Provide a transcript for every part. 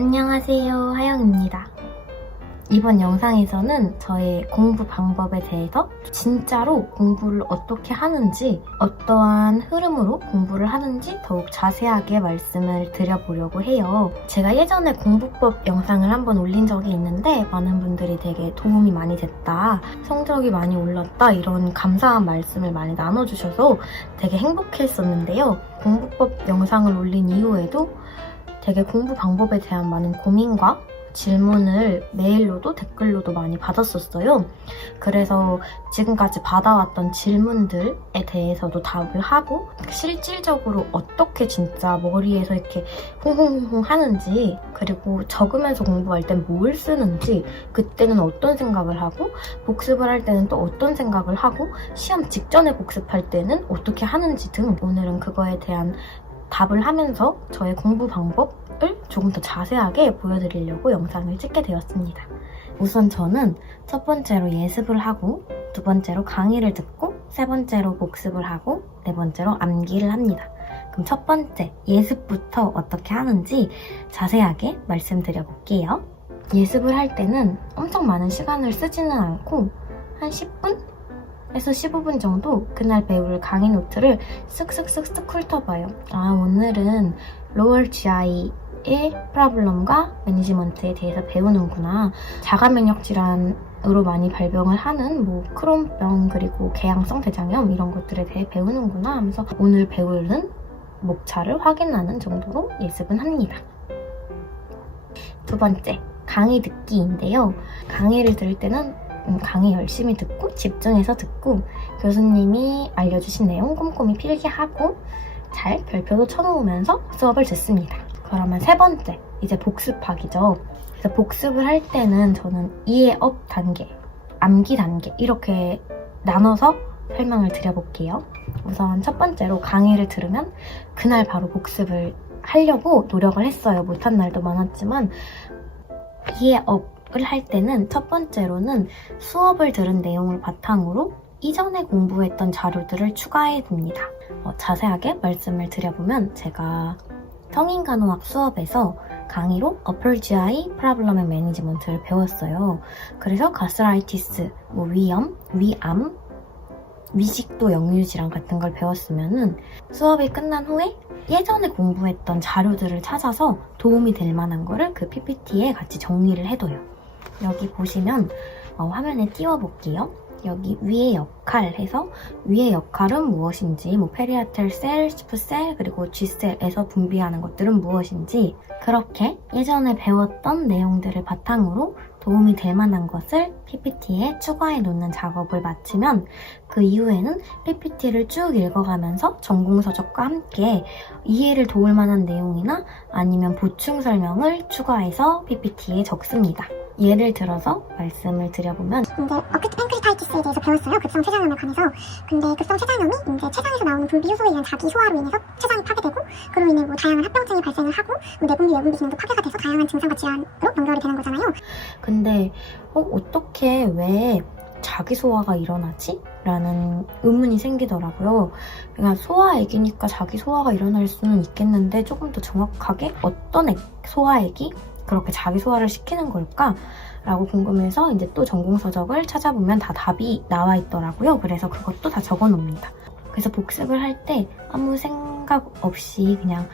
안녕하세요, 하영입니다. 이번 영상에서는 저의 공부 방법에 대해서 진짜로 공부를 어떻게 하는지, 어떠한 흐름으로 공부를 하는지 더욱 자세하게 말씀을 드려보려고 해요. 제가 예전에 공부법 영상을 한번 올린 적이 있는데 많은 분들이 되게 도움이 많이 됐다, 성적이 많이 올랐다, 이런 감사한 말씀을 많이 나눠주셔서 되게 행복했었는데요. 공부법 영상을 올린 이후에도 되게 공부 방법에 대한 많은 고민과 질문을 메일로도 댓글로도 많이 받았었어요. 그래서 지금까지 받아왔던 질문들에 대해서도 답을 하고, 실질적으로 어떻게 진짜 머리에서 이렇게 홍홍홍 하는지, 그리고 적으면서 공부할 땐 뭘 쓰는지, 그때는 어떤 생각을 하고, 복습을 할 때는 또 어떤 생각을 하고, 시험 직전에 복습할 때는 어떻게 하는지 등, 오늘은 그거에 대한 답을 하면서 저의 공부 방법을 조금 더 자세하게 보여드리려고 영상을 찍게 되었습니다. 우선 저는 첫 번째로 예습을 하고, 두 번째로 강의를 듣고, 세 번째로 복습을 하고, 네 번째로 암기를 합니다. 그럼 첫 번째, 예습부터 어떻게 하는지 자세하게 말씀드려 볼게요. 예습을 할 때는 엄청 많은 시간을 쓰지는 않고 한 10분? 에서 15분 정도 그날 배울 강의 노트를 쓱쓱쓱쓱 훑어봐요. 오늘은 로얼 GI의 프로블럼과 매니지먼트에 대해서 배우는구나. 자가면역 질환으로 많이 발병을 하는 크론병, 그리고 궤양성 대장염, 이런 것들에 대해 배우는구나 하면서 오늘 배우는 목차를 확인하는 정도로 예습은 합니다. 두 번째, 강의 듣기인데요. 강의를 들을 때는 강의 열심히 듣고 집중해서 듣고, 교수님이 알려주신 내용 꼼꼼히 필기하고 잘 별표도 쳐놓으면서 수업을 듣습니다. 그러면 세 번째, 이제 복습하기죠. 그래서 복습을 할 때는 저는 이해업 단계, 암기 단계, 이렇게 나눠서 설명을 드려볼게요. 우선 첫 번째로 강의를 들으면 그날 바로 복습을 하려고 노력을 했어요. 못한 날도 많았지만, 이해업 을 할 때는 첫 번째로는 수업을 들은 내용을 바탕으로 이전에 공부했던 자료들을 추가해 둡니다. 자세하게 말씀을 드려보면, 제가 성인간호학 수업에서 강의로 Upper GI Problem and Management를 배웠어요. 그래서 가스라이티스, 위염, 위암, 위식도 역류질환 같은 걸 배웠으면은 수업이 끝난 후에 예전에 공부했던 자료들을 찾아서 도움이 될 만한 거를 그 PPT에 같이 정리를 해둬요. 여기 보시면 화면에 띄워볼게요. 여기 위의 역할 해서, 위의 역할은 무엇인지, 페리아텔 셀, 스프셀, 그리고 G셀에서 분비하는 것들은 무엇인지, 그렇게 예전에 배웠던 내용들을 바탕으로 도움이 될 만한 것을 PPT에 추가해 놓는 작업을 마치면, 그 이후에는 PPT를 쭉 읽어가면서 전공서적과 함께 이해를 도울 만한 내용이나 아니면 보충 설명을 추가해서 PPT에 적습니다. 예를 들어서 말씀을 드려보면, 이제 어쿠트 팬크리타이티스에 대해서 배웠어요. 급성 췌장염에 관해서. 근데 급성 췌장염이 이제 췌장에서 나오는 불비 효소에 의한 자기 소화로 인해서 췌장이 파괴되고, 그로 인해 다양한 합병증이 발생을 하고, 내분비, 외분비 기능도 파괴가 돼서 다양한 증상과 질환으로 연결이 되는 거잖아요. 근데 어떻게 왜 자기 소화가 일어나지? 라는 의문이 생기더라고요. 그러니까 소화액이니까 자기 소화가 일어날 수는 있겠는데, 조금 더 정확하게 어떤 소화액이 그렇게 자기 소화를 시키는 걸까? 라고 궁금해서 이제 또 전공서적을 찾아보면 다 답이 나와 있더라고요. 그래서 그것도 다 적어 놓습니다. 그래서 복습을 할 때 아무 생각 없이 그냥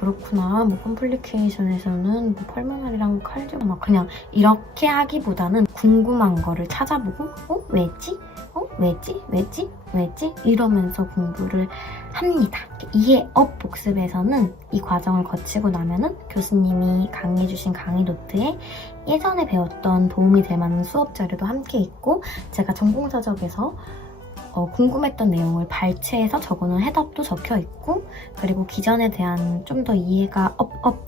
그렇구나, 컴플리케이션에서는 펄모나리랑 칼슘, 그냥 이렇게 하기보다는 궁금한 거를 찾아보고 왜지? 왜지? 이러면서 공부를 합니다. 이해업 복습에서는 이 과정을 거치고 나면은 교수님이 강의해주신 강의 노트에 예전에 배웠던 도움이 될 만한 수업 자료도 함께 있고, 제가 전공서적에서 궁금했던 내용을 발췌해서 적어놓은 해답도 적혀있고, 그리고 기전에 대한 좀 더 이해가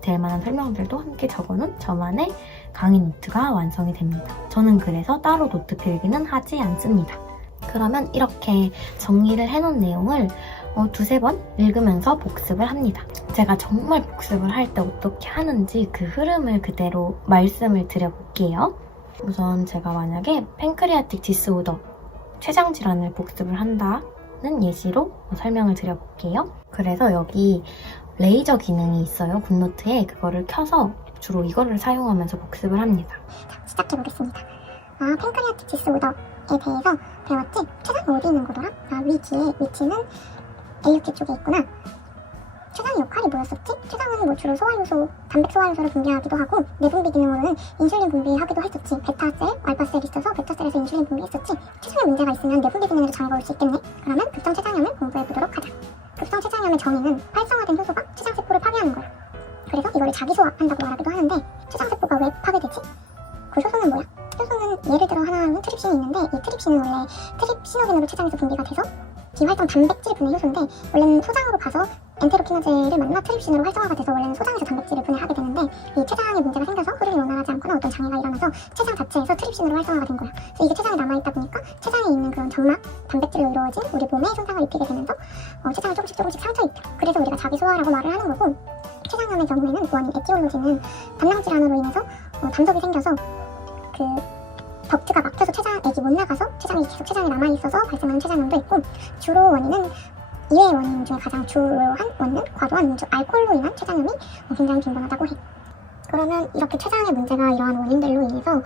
될 만한 설명들도 함께 적어놓은 저만의 강의 노트가 완성이 됩니다. 저는 그래서 따로 노트 필기는 하지 않습니다. 그러면 이렇게 정리를 해놓은 내용을 두세 번 읽으면서 복습을 합니다. 제가 정말 복습을 할 때 어떻게 하는지 그 흐름을 그대로 말씀을 드려볼게요. 우선 제가 만약에 팬크리아틱 디스오더, 췌장 질환을 복습을 한다는 예시로 설명을 드려볼게요. 그래서 여기 레이저 기능이 있어요. 굿노트에 그거를 켜서 주로 이거를 사용하면서 복습을 합니다. 자, 시작해보겠습니다. 팬크리아티티스 오더에 대해서 배웠지? 췌장이 어디 있는 거더라? 위 뒤에 위치는 AUT 쪽에 있구나. 췌장의 역할이 뭐였었지? 췌장은 뭐 주로 소화효소, 단백 소화효소를 분비하기도 하고 내분비 기능으로는 인슐린 분비하기도 했었지. 베타셀, 알파셀이 있어서 베타셀에서 인슐린 분비했었지. 췌장에 문제가 있으면 내분비 기능에도 장애가 올 수 있겠네. 그러면 급성 췌장염을 공부해보도록 하자. 급성 췌장염의 정의는 활성화된 효소가 췌장세포를 파괴하는 거야. 그래서 이거를 자기소화한다고 말하기도 하는데 췌장세포가 왜 파괴되지? 그 효소는 뭐야? 효소는 예를 들어 하나는 트립신이 있는데 이 트립신은 원래 트립시노겐으로 췌장에서 분비가 돼서 비활성 단백질을 분해 효소인데 원래는 소장으로 가서 엔테로키나제를 만나 트립신으로 활성화가 돼서 원래는 소장에서 단백질을 분해하게 되는데 이 췌장에 문제가 생겨서 흐름이 원활하지 않거나 어떤 장애가 일어나서 췌장 자체에서 트립신으로 활성화가 된 거야. 그래서 이게 췌장에 남아있다 보니까 췌장에 있는 그런 점막, 단백질로 이루어진 우리 몸에 손상을 입히게 되면서 췌장이 조금씩 상처 입혀. 그래서 우리가 자기소화라고 말을 하는 거고 췌장염의 경우에는 원인 에티올로지는 반낭 질환으로 인해서 담독이 생겨서 그 덕트가 막혀서 췌장액이 못 나가서 췌장이 계속 췌장에 남아있어서 발생하는 췌장염도 있고 주로 원인은 이외의 원인 중에 가장 주요한 원인은 과도한 음주, 알코올로 인한 췌장염이 굉장히 빈번하다고 해. 그러면 이렇게 췌장의 문제가 이러한 원인들로 인해서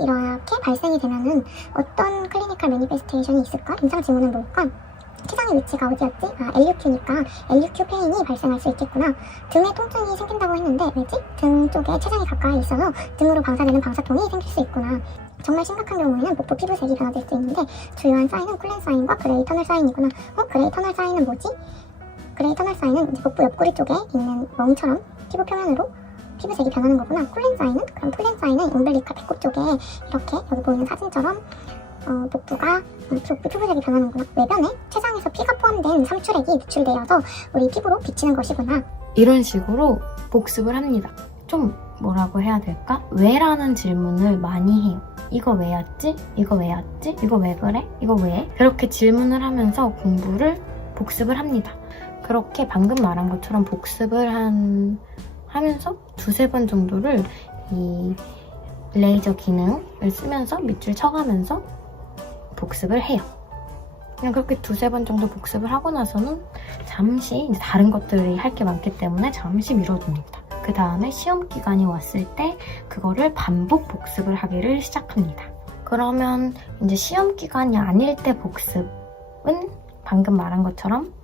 이렇게 발생이 되면은 어떤 클리니컬 매니페스테이션이 있을까? 임상 징후는 뭘까? 췌장의 위치가 어디였지? LUQ니까 LUQ 페인이 발생할 수 있겠구나. 등에 통증이 생긴다고 했는데 왜지? 등 쪽에 췌장이 가까이 있어서 등으로 방사되는 방사통이 생길 수 있구나. 정말 심각한 경우에는 목부 피부색이 변화될 수 있는데 주요한 사인은 쿨렌 사인과 그레이 터널 사인이구나. 그레이 터널 사인은 뭐지? 그레이 터널 사인은 이제 목부 옆구리 쪽에 있는 멍처럼 피부 표면으로 피부색이 변하는 거구나. 쿨렌 사인은? 그럼 쿨렌 사인은 umbilical 배꼽 쪽에 이렇게 여기 보이는 사진처럼 복부가 피부색이 변하는구나. 외변에 췌장에서 피가 포함된 삼출액이 누출되어서 우리 피부로 비치는 것이구나. 이런 식으로 복습을 합니다. 좀 뭐라고 해야 될까? 왜라는 질문을 많이 해요. 이거 왜였지? 이거 왜였지? 이거 왜 그래? 이거 왜? 그렇게 질문을 하면서 공부를 복습을 합니다. 그렇게 방금 말한 것처럼 복습을 하면서 두세 번 정도를 이 레이저 기능을 쓰면서 밑줄 쳐가면서 복습을 해요. 그냥 그렇게 두세 번 정도 복습을 하고 나서는 잠시 이제 다른 것들이 할 게 많기 때문에 잠시 미뤄둡니다. 그 다음에 시험 기간이 왔을 때 그거를 반복 복습을 하기를 시작합니다. 그러면 이제 시험 기간이 아닐 때 복습은 방금 말한 것처럼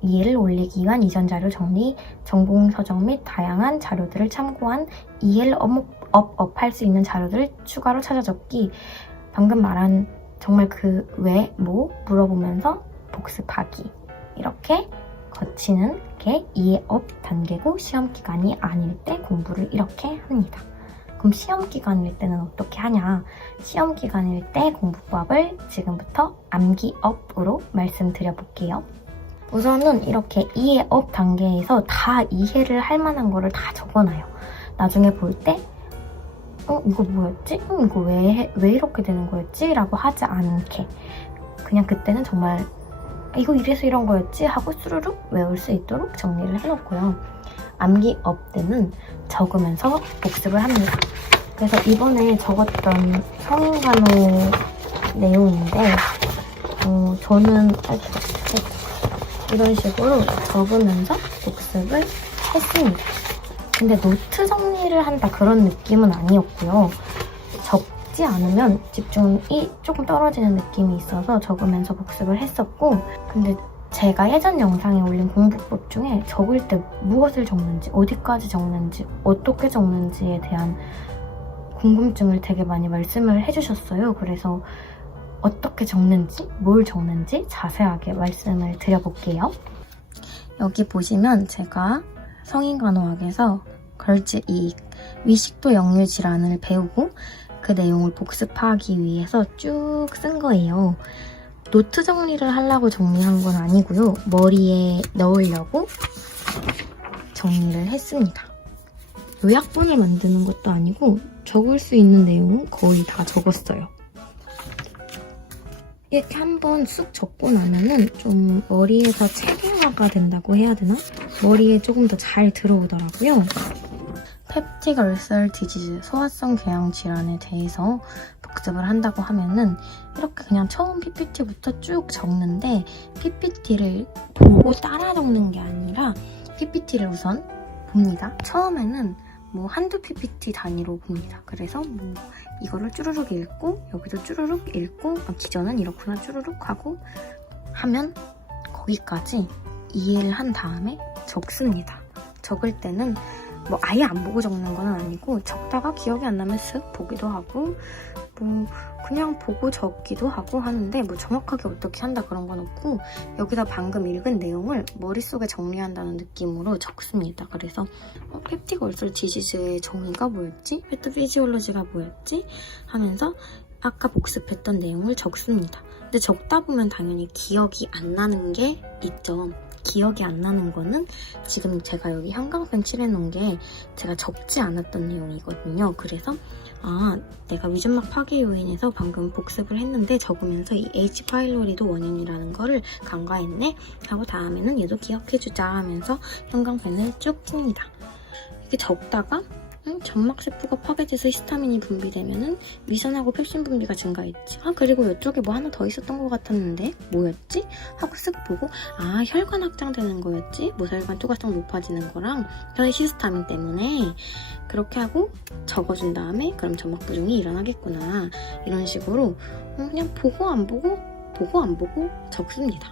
이해를 올리기 위한 이전 자료 정리, 전공 서적 및 다양한 자료들을 참고한 이해를 업할 수 있는 자료들을 추가로 찾아 적기, 방금 말한 정말 그 왜, 뭐 물어보면서 복습하기, 이렇게 거치는 게 이해업 단계고 시험 기간이 아닐 때 공부를 이렇게 합니다. 그럼 시험 기간일 때는 어떻게 하냐? 시험 기간일 때 공부법을 지금부터 암기업으로 말씀드려 볼게요. 우선은 이렇게 이해업 단계에서 다 이해를 할 만한 거를 다 적어놔요. 나중에 볼 때 이거 뭐였지? 이거 왜 이렇게 되는 거였지? 라고 하지 않게 그냥 그때는 정말 이거 이래서 이런 거였지? 하고 스르륵 외울 수 있도록 정리를 해놓고요. 암기업 때는 적으면서 복습을 합니다. 그래서 이번에 적었던 성인간호 내용인데 저는 이런 식으로 적으면서 복습을 했습니다. 근데 노트 정리를 한다 그런 느낌은 아니었고요. 적지 않으면 집중이 조금 떨어지는 느낌이 있어서 적으면서 복습을 했었고, 근데 제가 예전 영상에 올린 공부법 중에 적을 때 무엇을 적는지, 어디까지 적는지, 어떻게 적는지에 대한 궁금증을 되게 많이 말씀을 해주셨어요. 그래서 어떻게 적는지, 뭘 적는지 자세하게 말씀을 드려볼게요. 여기 보시면 제가 성인간호학에서 걸즈2 위식도 역류 질환을 배우고 그 내용을 복습하기 위해서 쭉 쓴 거예요. 노트 정리를 하려고 정리한 건 아니고요. 머리에 넣으려고 정리를 했습니다. 요약본을 만드는 것도 아니고 적을 수 있는 내용은 거의 다 적었어요. 이렇게 한번 쑥 적고 나면은 좀 머리에서 체계화가 된다고 해야 되나? 머리에 조금 더 잘 들어오더라고요. 펩틱 얼서 디지즈, 소화성 궤양 질환에 대해서 복습을 한다고 하면은 이렇게 그냥 처음 PPT부터 쭉 적는데 PPT를 보고 따라 적는 게 아니라 PPT를 우선 봅니다. 처음에는 뭐 한두 PPT 단위로 봅니다. 그래서 뭐 이거를 쭈루룩 읽고 여기도 쭈루룩 읽고 기전은 이렇구나 쭈루룩 하고 하면 거기까지 이해를 한 다음에 적습니다. 적을 때는 뭐 아예 안 보고 적는 건 아니고 적다가 기억이 안 나면 쓱 보기도 하고 뭐 그냥 보고 적기도 하고 하는데 뭐 정확하게 어떻게 한다 그런 건 없고 여기다 방금 읽은 내용을 머릿속에 정리한다는 느낌으로 적습니다. 그래서 펩틱 얼설 디지즈의 정의가 뭐였지? 패토피지올로지가 뭐였지? 하면서 아까 복습했던 내용을 적습니다. 근데 적다 보면 당연히 기억이 안 나는 게 있죠. 기억이 안 나는 거는 지금 제가 여기 형광펜 칠해놓은 게 제가 적지 않았던 내용이거든요. 그래서 내가 위점막 파괴 요인에서 방금 복습을 했는데 적으면서 이 H 파일로리도 원인이라는 거를 간과했네 하고 다음에는 얘도 기억해주자 하면서 형광펜을 쭉 칩니다. 이렇게 적다가 점막 세포가 파괴돼서 히스타민이 분비되면은 위산하고 펩신 분비가 증가했지. 그리고 이쪽에 뭐 하나 더 있었던 것 같았는데 뭐였지? 하고 쓱 보고 혈관 확장되는 거였지? 모세혈관 투과성 높아지는 거랑 히스타민 때문에 그렇게 하고 적어준 다음에 그럼 점막 부종이 일어나겠구나. 이런 식으로 그냥 보고 안 보고 보고 안 보고 적습니다.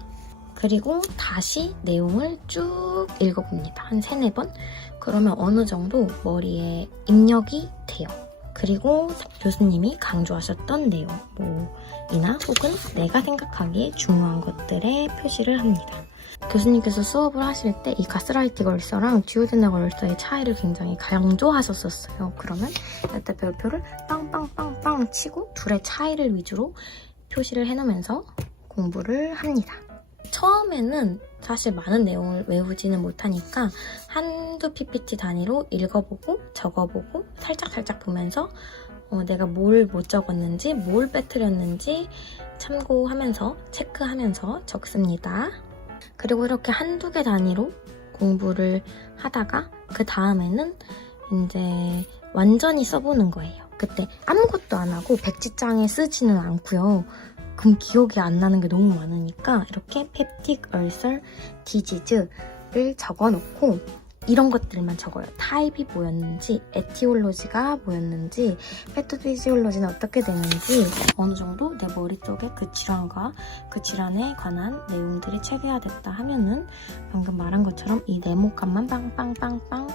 그리고 다시 내용을 쭉 읽어봅니다. 한 3-4번? 그러면 어느 정도 머리에 입력이 돼요. 그리고 교수님이 강조하셨던 내용, 이나 혹은 내가 생각하기에 중요한 것들에 표시를 합니다. 교수님께서 수업을 하실 때 이 가스라이팅 얼서랑 듀오데널 얼서의 차이를 굉장히 강조하셨었어요. 그러면 이때 별표를 빵빵빵빵 치고 둘의 차이를 위주로 표시를 해놓으면서 공부를 합니다. 처음에는 사실 많은 내용을 외우지는 못하니까 한두 PPT 단위로 읽어보고 적어보고 살짝살짝 보면서 내가 뭘 못 적었는지 뭘 빼뜨렸는지 참고하면서 체크하면서 적습니다. 그리고 이렇게 한두 개 단위로 공부를 하다가 그 다음에는 이제 완전히 써보는 거예요. 그때 아무것도 안 하고 백지장에 쓰지는 않고요. 그럼 기억이 안 나는 게 너무 많으니까 이렇게 펩틱 얼설 디지즈를 적어놓고 이런 것들만 적어요. 타입이 뭐였는지, 에티올로지가 뭐였는지, 패토피지올로지는 어떻게 되는지 어느 정도 내 머릿속에 그 질환과 그 질환에 관한 내용들이 체계화됐다 하면은 방금 말한 것처럼 이 네모칸만 빵빵빵빵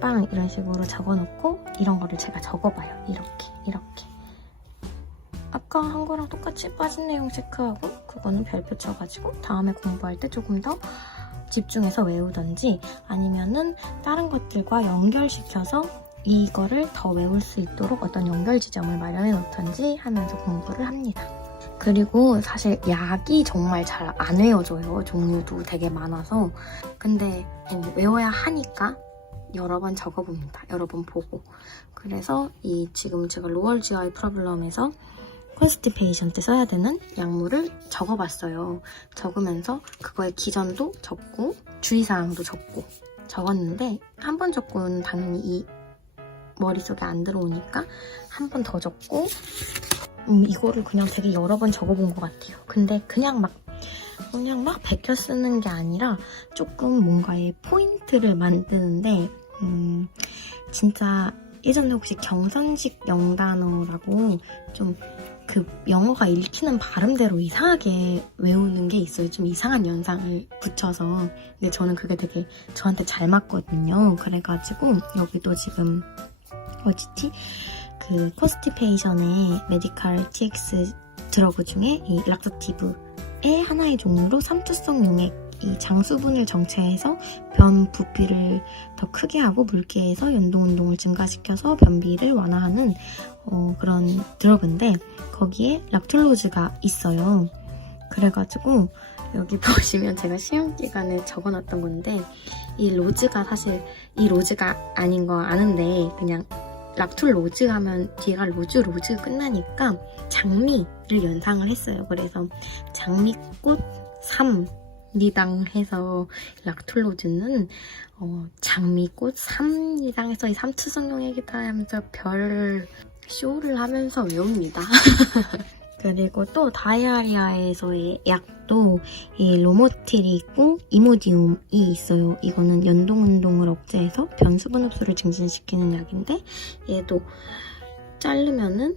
빵 이런 식으로 적어놓고 이런 거를 제가 적어봐요. 이렇게 아까 한 거랑 똑같이 빠진 내용 체크하고 그거는 별표 쳐가지고 다음에 공부할 때 조금 더 집중해서 외우던지 아니면은 다른 것들과 연결시켜서 이거를 더 외울 수 있도록 어떤 연결 지점을 마련해 놓던지 하면서 공부를 합니다. 그리고 사실 약이 정말 잘 안 외워져요. 종류도 되게 많아서. 근데 외워야 하니까 여러 번 적어봅니다. 여러 번 보고. 그래서 지금 제가 로얼 GI 프로블럼에서 컨스티페이션 때 써야 되는 약물을 적어봤어요. 적으면서 그거의 기전도 적고 주의사항도 적었는데 한 번 적고는 당연히 이 머릿속에 안 들어오니까 한 번 더 적고 이거를 그냥 되게 여러 번 적어본 것 같아요. 근데 그냥 막 베껴 쓰는 게 아니라 조금 뭔가의 포인트를 만드는데 진짜 예전에 혹시 경선식 영단어라고 좀 그 영어가 읽히는 발음대로 이상하게 외우는 게 있어요. 좀 이상한 연상을 붙여서. 근데 저는 그게 되게 저한테 잘 맞거든요. 그래가지고 여기도 지금 그 코스티페이션의 메디칼 TX 드러그 중에 이 락소티브의 하나의 종류로 삼투성 용액 이 장수분을 정체해서 변 부피를 더 크게 하고 물기에서 연동운동을 증가시켜서 변비를 완화하는 그런 드러그인데 거기에 락툴로즈가 있어요. 그래가지고 여기 보시면 제가 시험 기간에 적어놨던 건데 이 로즈가 사실 이 로즈가 아닌 거 아는데 그냥 락툴로즈 하면 뒤가 로즈 끝나니까 장미를 연상을 했어요. 그래서 장미꽃 3리당 해서 락툴로즈는 장미꽃 3리당 해서 이 삼투성 용액이다 하면서 별 쇼를 하면서 외웁니다. 그리고 또 다이아리아에서의 약도 이 로모티리꿍 이모디움이 있어요. 이거는 연동운동을 억제해서 변수분 흡수를 증진시키는 약인데 얘도 자르면은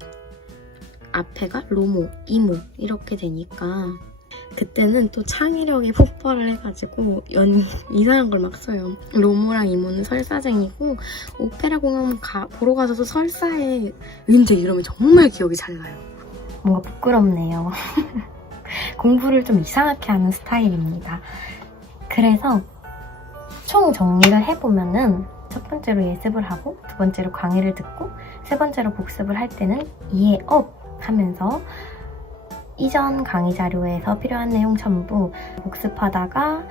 앞에가 로모, 이모 이렇게 되니까 그때는 또 창의력이 폭발을 해가지고 이상한 걸 막 써요. 로모랑 이모는 설사쟁이고 오페라 공연 보러 가서도 설사에 은재 이러면 정말 기억이 잘 나요. 뭔가 부끄럽네요. 공부를 좀 이상하게 하는 스타일입니다. 그래서 총 정리를 해보면은 첫 번째로 예습을 하고 두 번째로 강의를 듣고 세 번째로 복습을 할 때는 이해업 하면서 이전 강의 자료에서 필요한 내용 전부 복습하다가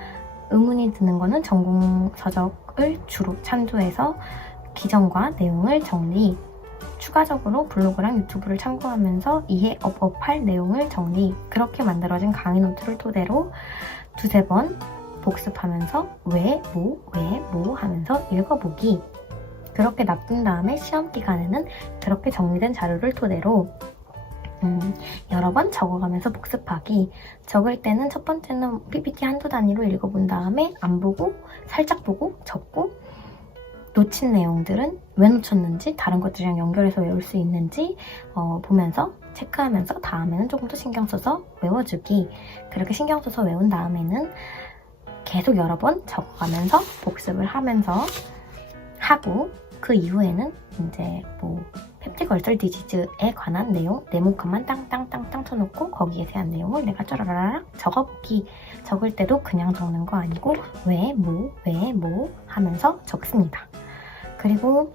의문이 드는 거는 전공 서적을 주로 참조해서 기전과 내용을 정리, 추가적으로 블로그랑 유튜브를 참고하면서 이해업할 내용을 정리, 그렇게 만들어진 강의 노트를 토대로 두세 번 복습하면서 왜, 뭐 하면서 읽어보기. 그렇게 놔둔 다음에 시험 기간에는 그렇게 정리된 자료를 토대로 여러 번 적어가면서 복습하기. 적을 때는 첫 번째는 PPT 한두 단위로 읽어본 다음에 안 보고 살짝 보고 적고 놓친 내용들은 왜 놓쳤는지 다른 것들이랑 연결해서 외울 수 있는지 보면서 체크하면서 다음에는 조금 더 신경 써서 외워주기. 그렇게 신경 써서 외운 다음에는 계속 여러 번 적어가면서 복습을 하면서 하고 그 이후에는 이제 뭐 펩틱 얼설 디지즈에 관한 내용 네모칸만 땅땅땅땅 쳐놓고 거기에 대한 내용을 내가 쩌라라락 적어보기. 적을 때도 그냥 적는 거 아니고 왜, 뭐 하면서 적습니다. 그리고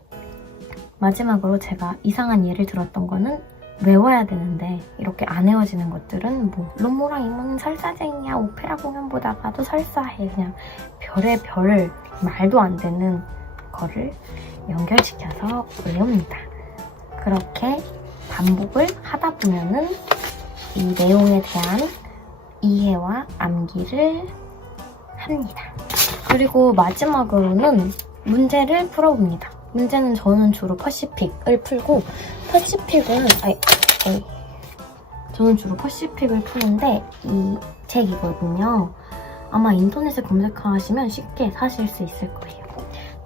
마지막으로 제가 이상한 예를 들었던 거는 외워야 되는데 이렇게 안 외워지는 것들은 뭐 로모랑 이모는 설사쟁이야, 오페라 공연 보다가도 설사해, 그냥 별의 별 말도 안 되는 거를 연결시켜서 외웁니다. 그렇게 반복을 하다 보면은 이 내용에 대한 이해와 암기를 합니다. 그리고 마지막으로는 문제를 풀어봅니다. 문제는 저는 주로 퍼시픽을 풀고 저는 주로 퍼시픽을 푸는데 이 책이거든요. 아마 인터넷에 검색하시면 쉽게 사실 수 있을 거예요.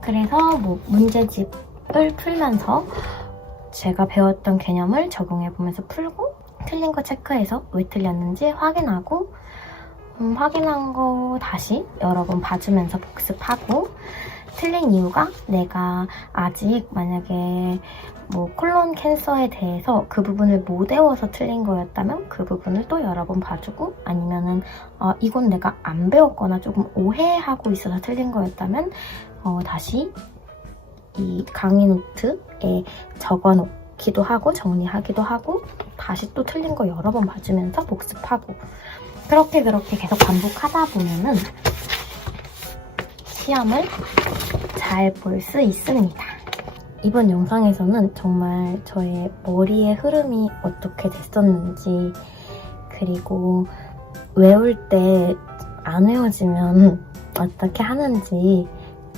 그래서 뭐 문제집을 풀면서 제가 배웠던 개념을 적용해보면서 풀고 틀린 거 체크해서 왜 틀렸는지 확인하고 확인한 거 다시 여러 번 봐주면서 복습하고 틀린 이유가 내가 아직 만약에 뭐 콜론 캔서에 대해서 그 부분을 못 외워서 틀린 거였다면 그 부분을 또 여러 번 봐주고 아니면은 이건 내가 안 배웠거나 조금 오해하고 있어서 틀린 거였다면 다시 이 강의 노트에 적어놓기도 하고 정리하기도 하고 다시 또 틀린 거 여러 번 봐주면서 복습하고 그렇게 계속 반복하다 보면은 시험을 잘 볼 수 있습니다. 이번 영상에서는 정말 저의 머리의 흐름이 어떻게 됐었는지 그리고 외울 때 안 외워지면 어떻게 하는지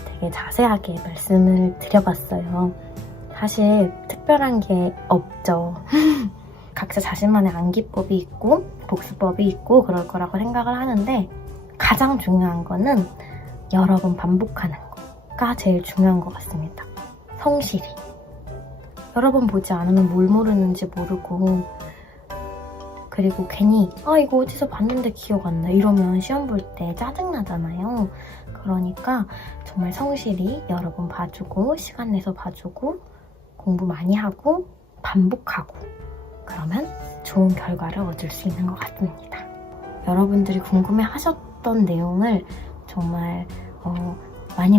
되게 자세하게 말씀을 드려봤어요. 사실 특별한 게 없죠. 각자 자신만의 암기법이 있고 복습법이 있고 그럴 거라고 생각을 하는데 가장 중요한 거는 여러 번 반복하는 거가 제일 중요한 것 같습니다. 성실히. 여러 번 보지 않으면 뭘 모르는지 모르고 그리고 괜히 이거 어디서 봤는데 기억 안 나 이러면 시험 볼 때 짜증나잖아요. 그러니까 정말 성실히 여러 번 봐주고 시간 내서 봐주고 공부 많이 하고 반복하고 그러면 좋은 결과를 얻을 수 있는 것 같습니다. 여러분들이 궁금해하셨던 내용을 정말 많이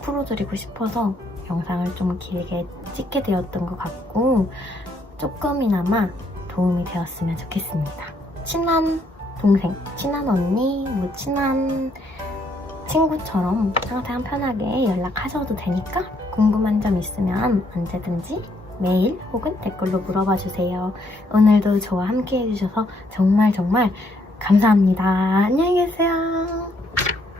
풀어드리고 싶어서 영상을 좀 길게 찍게 되었던 것 같고 조금이나마 도움이 되었으면 좋겠습니다. 친한 동생, 친한 언니, 뭐 친한 친구처럼 항상 편하게 연락하셔도 되니까 궁금한 점 있으면 언제든지 메일 혹은 댓글로 물어봐 주세요. 오늘도 저와 함께 해주셔서 정말 감사합니다. 안녕히 계세요.